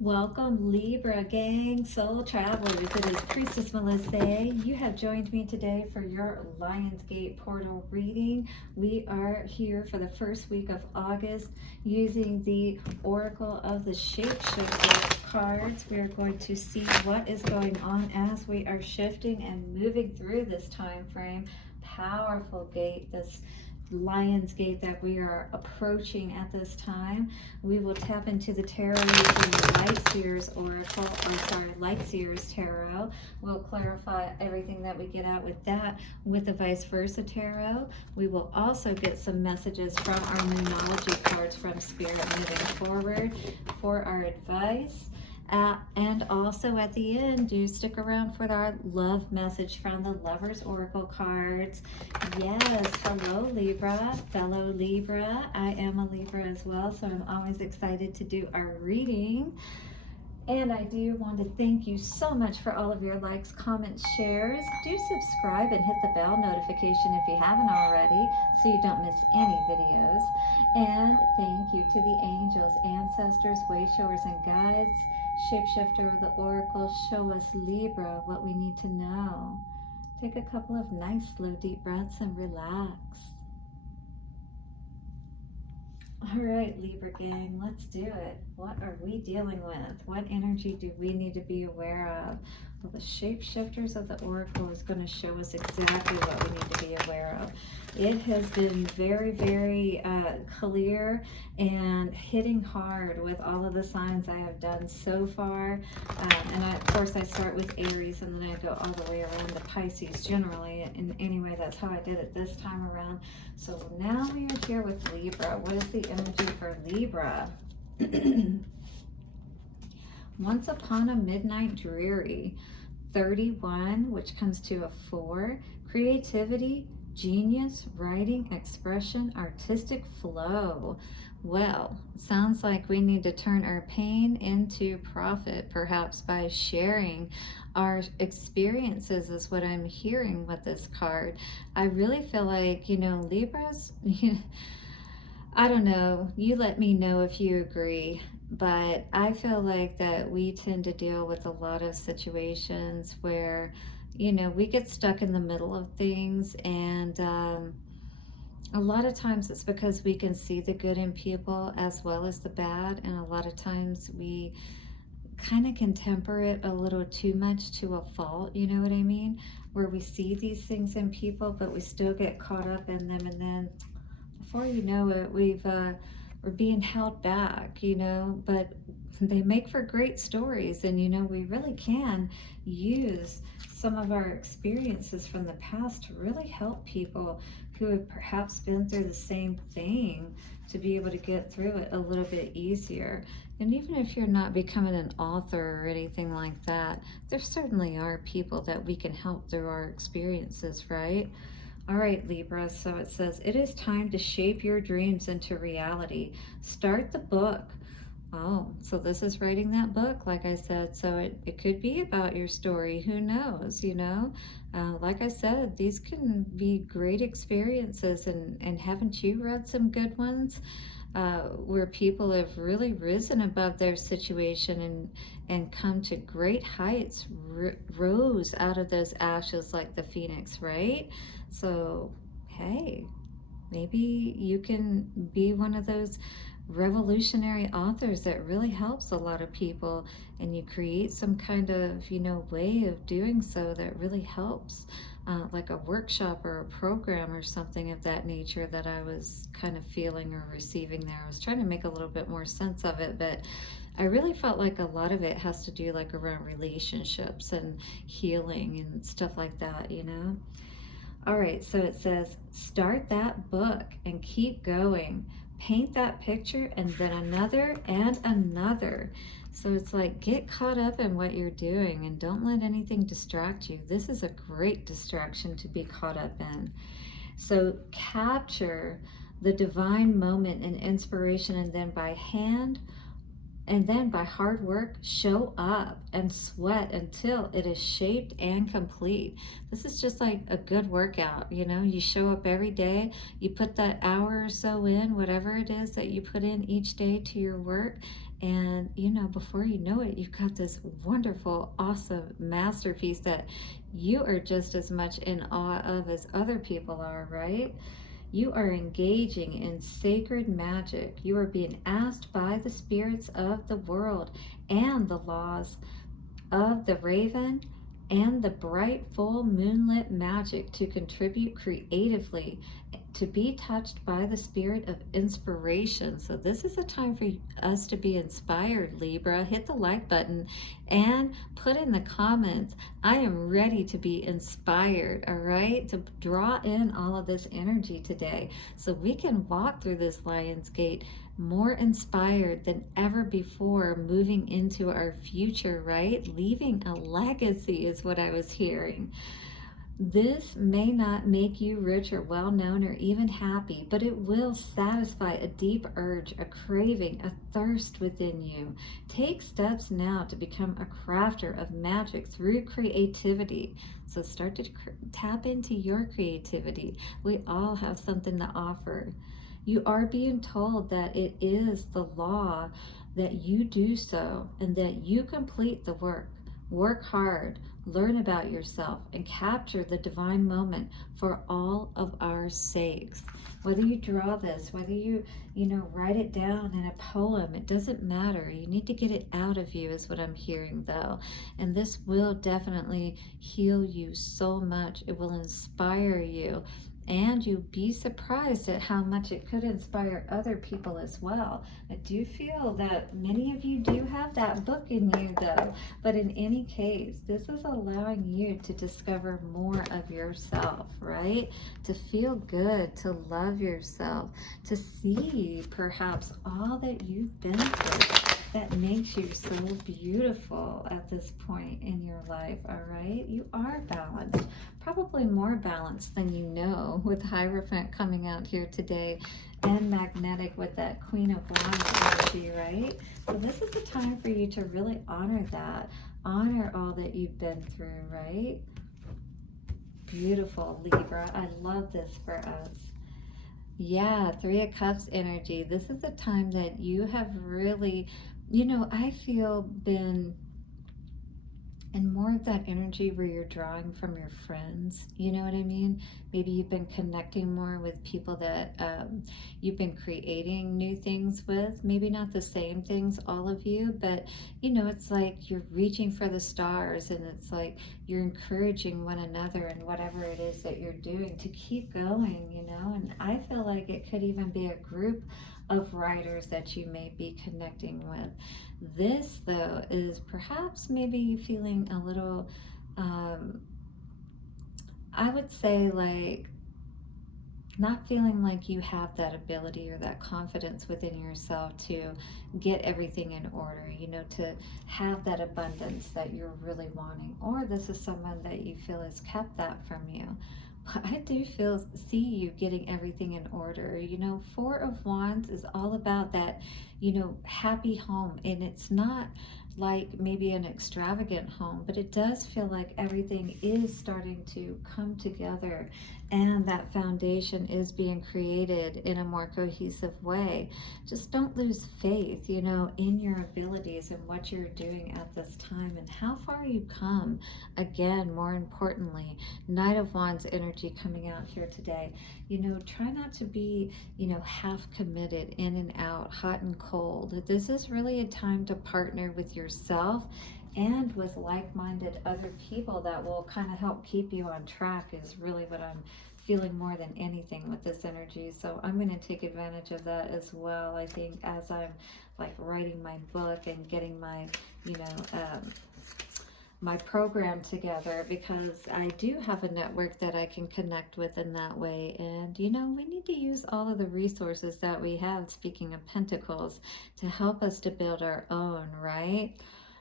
Welcome, Libra gang, soul travelers. It is Priestess Melissae. You have joined me today for your LionsGate portal reading. We are here for the first week of August using the Oracle of the ShapeShifters cards. We are going to see what is going on as we are shifting and moving through this time frame. Powerful gate, this LionsGate that we are approaching at this time. We will tap into the tarot using Lightseer's Oracle, Lightseer's Tarot. We'll clarify everything that we get out with that with the Vice Versa Tarot. We will also get some messages from our numerology cards from Spirit moving forward for our advice. And also at the end, do stick around for our love message from the Lover's Oracle cards. Yes, hello Libra, fellow Libra. I am a Libra as well, so I'm always excited to do our reading. And I do want to thank you so much for all of your likes, comments, shares. Do subscribe and hit the bell notification if you haven't already, so you don't miss any videos. And thank you to the angels, ancestors, way showers, and guides. Shapeshifter of the Oracle, show us Libra what we need to know. Take a couple of nice, slow, deep breaths and relax. All right, Libra gang, let's do it. What are we dealing with? What energy do we need to be aware of? Well, the Shapeshifters of the Oracle is going to show us exactly what we need to be aware of. It has been very, very clear and hitting hard with all of the signs I have done so far. Of course, I start with Aries and then I go all the way around to Pisces generally. And anyway, that's how I did it this time around. So now we are here with Libra. What is the energy for Libra? Once upon a midnight dreary, 31, which comes to a 4, creativity, genius, writing, expression, artistic flow. Well, sounds like we need to turn our pain into profit, perhaps by sharing our experiences is what I'm hearing with this card. I really feel like, Libras, I don't know, you let me know if you agree, but I feel like that we tend to deal with a lot of situations where, we get stuck in the middle of things, and a lot of times it's because we can see the good in people as well as the bad, and a lot of times we kind of can temper it a little too much to a fault, you know what I mean? Where we see these things in people, but we still get caught up in them, and then before you know it, we're being held back, but they make for great stories, and we really can use some of our experiences from the past to really help people who have perhaps been through the same thing to be able to get through it a little bit easier. And even if you're not becoming an author or anything like that, there certainly are people that we can help through our experiences, right? All right, Libra, so it says, it is time to shape your dreams into reality. Start the book. Oh, so this is writing that book, like I said. So it could be about your story. Who knows, Like I said, these can be great experiences. And haven't you read some good ones where people have really risen above their situation and come to great heights, rose out of those ashes like the phoenix, right? So, hey, maybe you can be one of those revolutionary authors that really helps a lot of people, and you create some kind of way of doing so that really helps, like a workshop or a program or something of that nature that I was kind of feeling or receiving there. I was trying to make a little bit more sense of it, but I really felt like a lot of it has to do like around relationships and healing and stuff like that. All right, so it says, start that book and keep going. Paint that picture and then another and another. So it's like, get caught up in what you're doing and don't let anything distract you. This is a great distraction to be caught up in. So capture the divine moment and inspiration, and then by hard work, show up and sweat until it is shaped and complete. This is just like a good workout, you show up every day, you put that hour or so in, whatever it is that you put in each day to your work, And, you know, before you know it, you've got this wonderful, awesome masterpiece that you are just as much in awe of as other people are, right? You are engaging in sacred magic. You are being asked by the spirits of the world and the laws of the raven and the bright full moonlit magic to contribute creatively, to be touched by the spirit of inspiration. So this is a time for us to be inspired, Libra. Hit the like button and put in the comments, I am ready to be inspired, all right? To draw in all of this energy today so we can walk through this Lion's Gate more inspired than ever before, moving into our future, right? Leaving a legacy is what I was hearing. This may not make you rich or well known or even happy, but it will satisfy a deep urge, a craving, a thirst within you. Take steps now to become a crafter of magic through creativity. So start to tap into your creativity. We all have something to offer. You are being told that it is the law that you do so and that you complete the work. Work hard, learn about yourself, and capture the divine moment for all of our sakes. Whether you draw this, whether you write it down in a poem, it doesn't matter. You need to get it out of you is what I'm hearing though. And this will definitely heal you so much. It will inspire you. And you'd be surprised at how much it could inspire other people as well. I do feel that many of you do have that book in you though. But in any case, this is allowing you to discover more of yourself, right? To feel good, to love yourself, to see perhaps all that you've been through that makes you so beautiful at this point in your life, all right? You are balanced, probably more balanced than you know, with Hierophant coming out here today and magnetic with that Queen of Wands energy, right? So this is the time for you to really honor that, honor all that you've been through, right? Beautiful, Libra. I love this for us. Yeah, Three of Cups energy. This is the time that you have really, I feel been and more of that energy where you're drawing from your friends. You know what I mean? Maybe you've been connecting more with people that you've been creating new things with. Maybe not the same things, all of you, but it's like you're reaching for the stars, and it's like you're encouraging one another in whatever it is that you're doing to keep going, and I feel like it could even be a group of writers that you may be connecting with. This, though, is perhaps maybe feeling a little, I would say, like, not feeling like you have that ability or that confidence within yourself to get everything in order, to have that abundance that you're really wanting. Or this is someone that you feel has kept that from you. But I do see you getting everything in order. Four of Wands is all about that, happy home. And it's not like maybe an extravagant home, but it does feel like everything is starting to come together and that foundation is being created in a more cohesive way. Just don't lose faith, in your abilities and what you're doing at this time and how far you've come. Again, more importantly, Knight of Wands energy coming out here today. Try not to be, half committed, in and out, hot and cold. This is really a time to partner with yourself and with like-minded other people that will kind of help keep you on track is really what I'm feeling more than anything with this energy. So I'm going to take advantage of that as well. I think as I'm like writing my book and getting my, my program together, because I do have a network that I can connect with in that way. And we need to use all of the resources that we have, speaking of pentacles, to help us to build our own, right?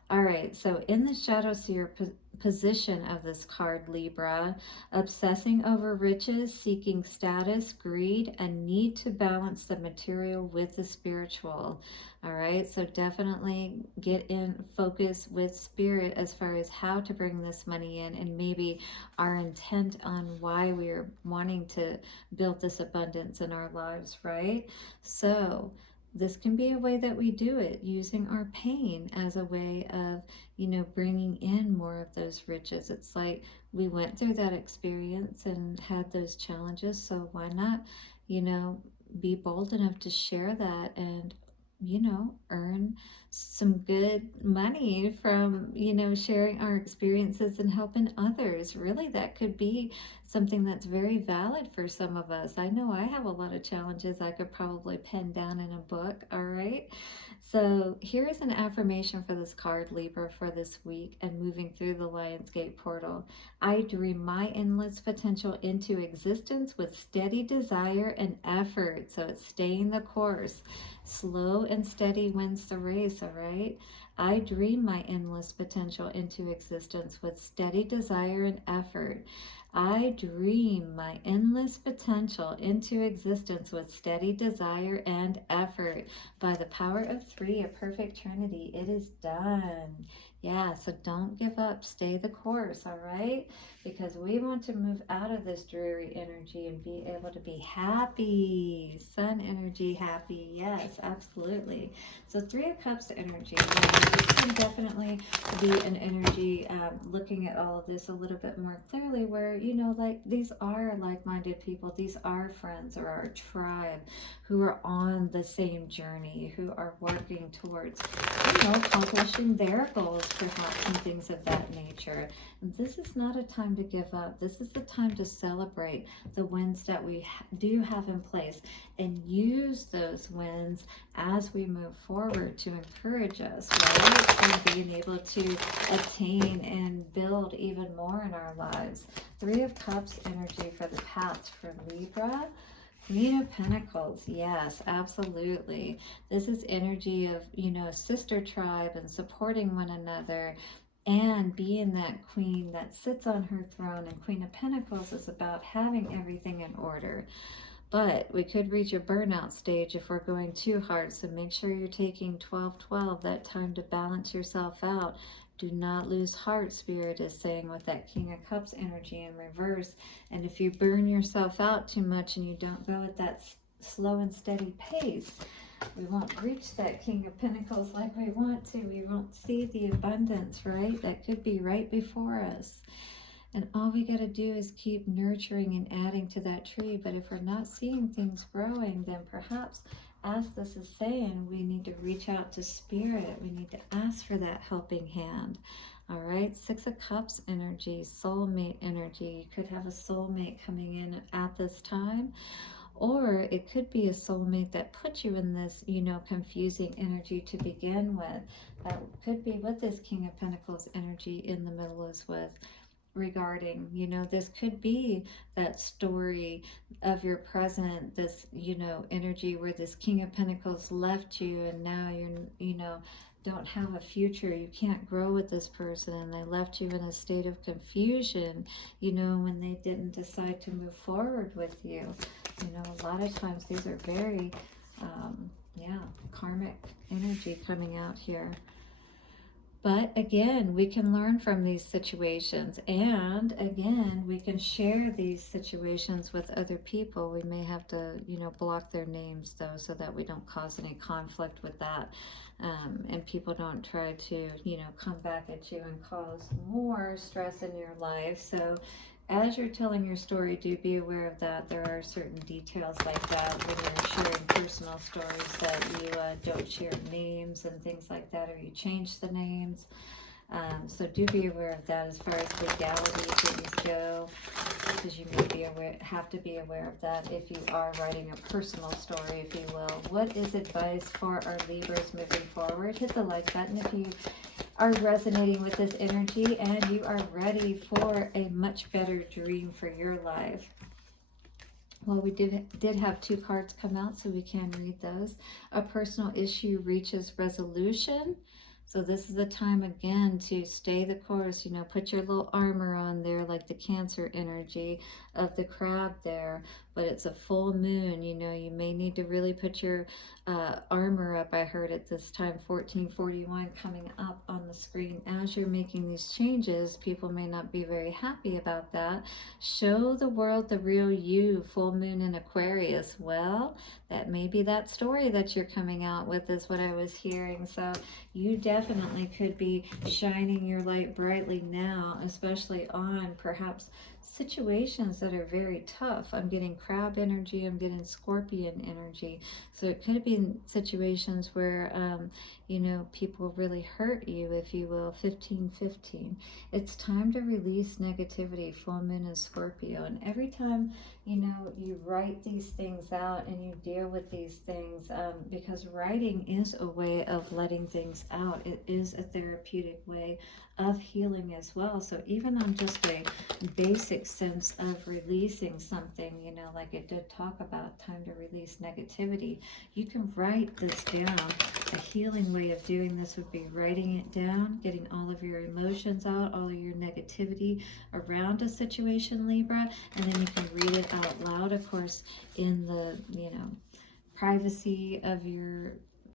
All right, so in the shadow seer position of this card, Libra, obsessing over riches, seeking status, greed, and need to balance the material with the spiritual. All right, so definitely get in focus with spirit as far as how to bring this money in, and maybe our intent on why we're wanting to build this abundance in our lives, right? So this can be a way that we do it, using our pain as a way of, bringing in more of those riches. It's like we went through that experience and had those challenges, so why not, you know, be bold enough to share that and, earn some good money from, sharing our experiences and helping others. Really, that could be something that's very valid for some of us. I know I have a lot of challenges I could probably pen down in a book, all right? So here's an affirmation for this card, Libra, for this week and moving through the Lionsgate portal. I dream my endless potential into existence with steady desire and effort. So it's staying the course. Slow and steady wins the race, all right? I dream my endless potential into existence with steady desire and effort. I dream my endless potential into existence with steady desire and effort. By the power of three, a perfect trinity, it is done. Yeah, so don't give up. Stay the course, all right? Because we want to move out of this dreary energy and be able to be happy. Sun energy, happy. Yes, absolutely. So Three of Cups energy. This can definitely be an energy looking at all of this a little bit more clearly where, like these are like-minded people. These are friends or our tribe who are on the same journey, who are working towards, accomplishing their goals, perhaps, and things of that nature. And this is not a time to give up. This is the time to celebrate the wins that we do have in place and use those wins as we move forward to encourage us, right? And being able to attain and build even more in our lives. Three of Cups energy for the path for Libra. Queen of Pentacles, yes, absolutely. This is energy of, sister tribe and supporting one another and being that queen that sits on her throne. And Queen of Pentacles is about having everything in order. But we could reach a burnout stage if we're going too hard. So make sure you're taking 12-12, that time to balance yourself out. Do not lose heart, Spirit is saying, with that King of Cups energy in reverse. And if you burn yourself out too much and you don't go at that slow and steady pace, we won't reach that King of Pentacles like we want to. We won't see the abundance, right? That could be right before us. And all we got to do is keep nurturing and adding to that tree. But if we're not seeing things growing, then perhaps, as this is saying, we need to reach out to Spirit. We need to ask for that helping hand. All right, Six of Cups energy, soulmate energy. You could have a soulmate coming in at this time. Or it could be a soulmate that puts you in this, confusing energy to begin with. That could be what this King of Pentacles energy in the middle is with. Regarding, this could be that story of your present, this, energy where this King of Pentacles left you and now you're, don't have a future. You can't grow with this person and they left you in a state of confusion, when they didn't decide to move forward with you. A lot of times these are very, karmic energy coming out here. But again, we can learn from these situations, and again, we can share these situations with other people. We may have to, block their names though, so that we don't cause any conflict with that, and people don't try to, come back at you and cause more stress in your life. So as you're telling your story, do be aware of that. There are certain details like that when you're sharing personal stories that you don't share names and things like that, or you change the names. So do be aware of that as far as legality things go, because you may have to be aware of that if you are writing a personal story, if you will. What is advice for our Libras moving forward? Hit the like button if you are resonating with this energy and you are ready for a much better dream for your life. Well, we did have two cards come out, so we can read those. A personal issue reaches resolution. So this is the time again to stay the course, put your little armor on there like the Cancer energy of the crab there, but it's a full moon, you may need to really put your armor up. I heard at this time 1441 coming up on the the screen as you're making these changes. People may not be very happy about that. Show the world the real you, full moon in Aquarius. Well, that may be that story that you're coming out with, is what I was hearing. So you definitely could be shining your light brightly now, especially on perhaps situations that are very tough. I'm getting crab energy, I'm getting scorpion energy. So it could be in situations where, you know, people really hurt you, if you will. 15-15. It's time to release negativity, full moon in Scorpio. And every time, you know, you write these things out and you deal with these things, because writing is a way of letting things out. It is a therapeutic way of healing as well. So even on just a basic sense of releasing something, you know, like it did talk about time to release negativity, you can write this down. A healing way of doing this would be writing it down, getting all of your emotions out, all of your negativity around a situation, Libra, and then you can read it out loud, of course, in the, you know, privacy of your